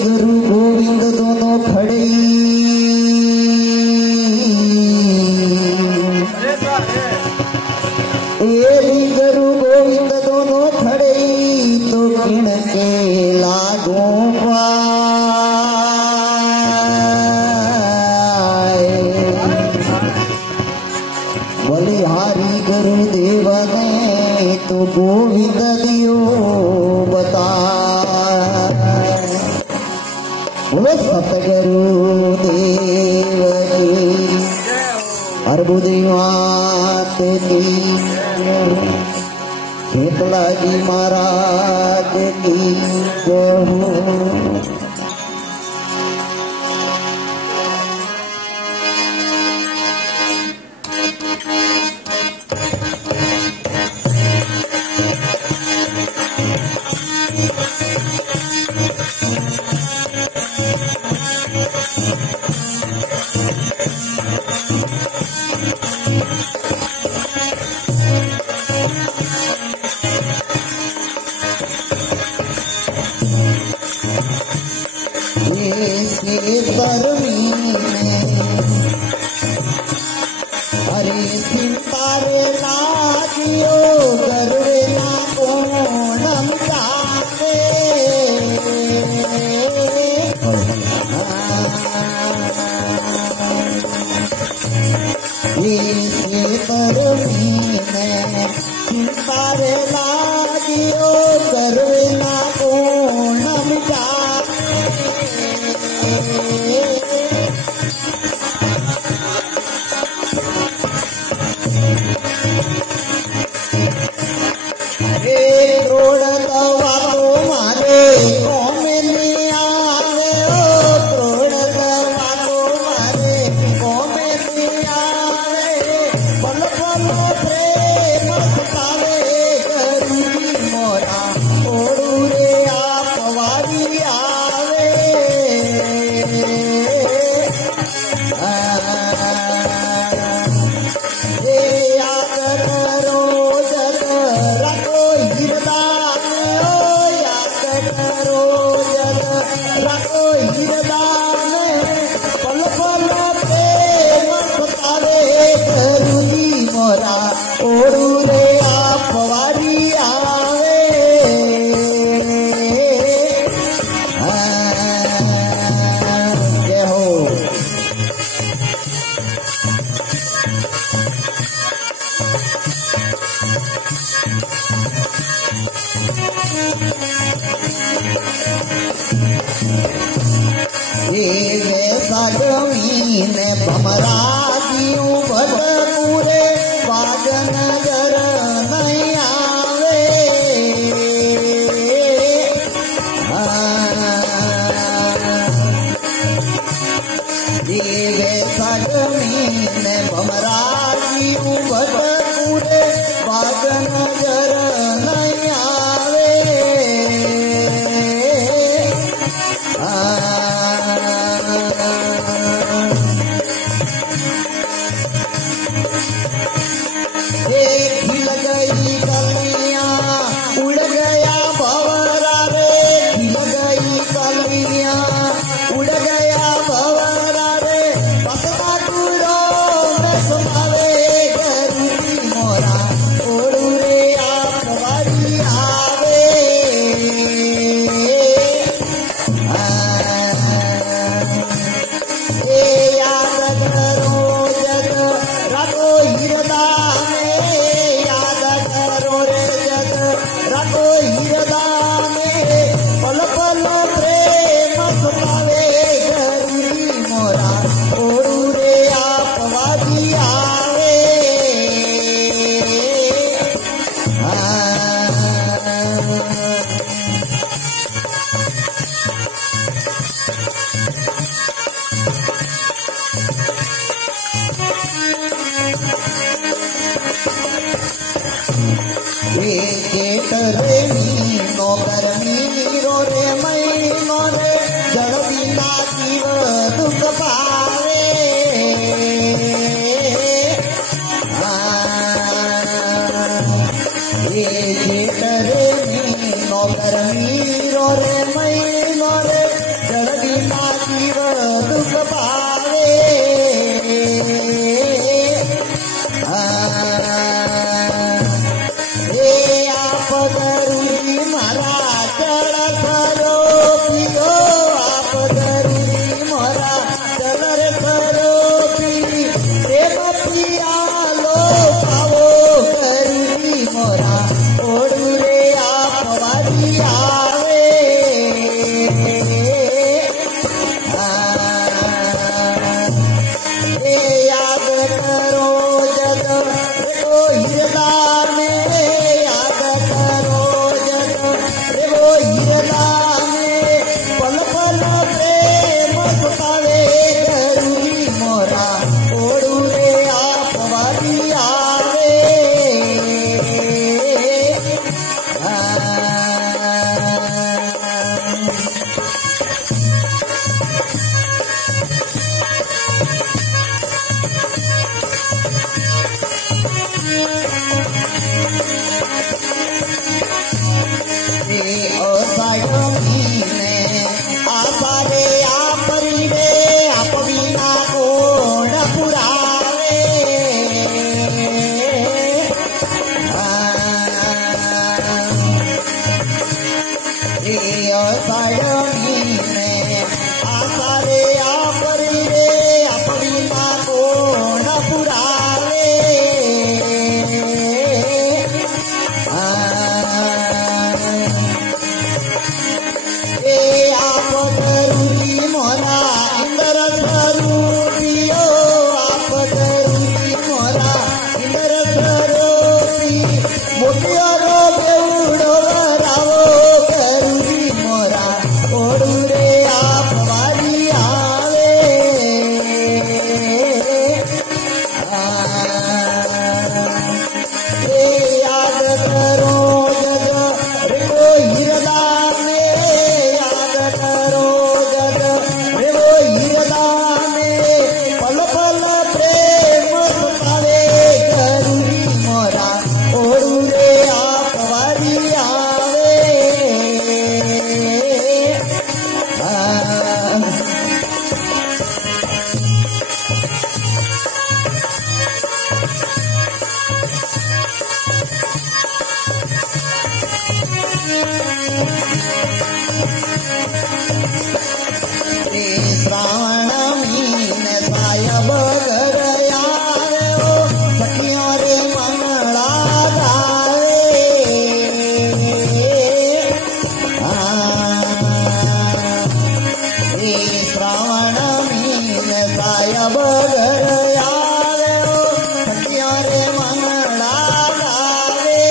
गुरु गोविंद दोनों खड़े गुरु गोविंद दोनों खड़े तो किण के लागू बलिहारी गुरुदेव ने तो गोविंद दियो बता बोलो सतगुरु देव की अर्बुदेवात की शीतला जी महाराज की हरे सिंतारे लागियो गरवे ना कोणम जाते सिंतारे लागियो गरवे ना कोणम जाते ये जेठरे मीनो मीरो रे महीनो रे जल्दी ना जीव दुख पावे आप गुरुजी मारा चल खरो पियो आप गुरुजी मारा चल रे खरो पी प्रेम पिया लो पावो गुरुजी मोरा ओडू रे आप वारी आवे याद करो जग वो हिरदार में याद करो जग वो हिरदार में पल पल प्रेम पावे गुरुजी मोरा ओडू रे आप वारी आवे और सायोनी ने आपारे आपरी रे आप बिना कोण पुरावे और सायोनी ने आपारे आपरी रे आप बिना कोण पुरावे आप गुरुजी मोरा इंद्र स्वरूपियो आप गुरुजी मोरा इंद्र स्वरूपी मोटियारो बेउडो रावो गुरुजी मोरा ओडू रे आप वारी आवे याद करो जग रे हिरदार में याद करो जग रे वो हिरदार में पल पल प्रेम पावे गुरुजी मोरा ओडू रे आप वारी आवे श्रावण महीने सायब घर आयो सखियों रे मंगला गावे श्रावण महीने सायब घर आयो सखियों रे मंगला गावे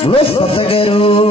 सतगुरु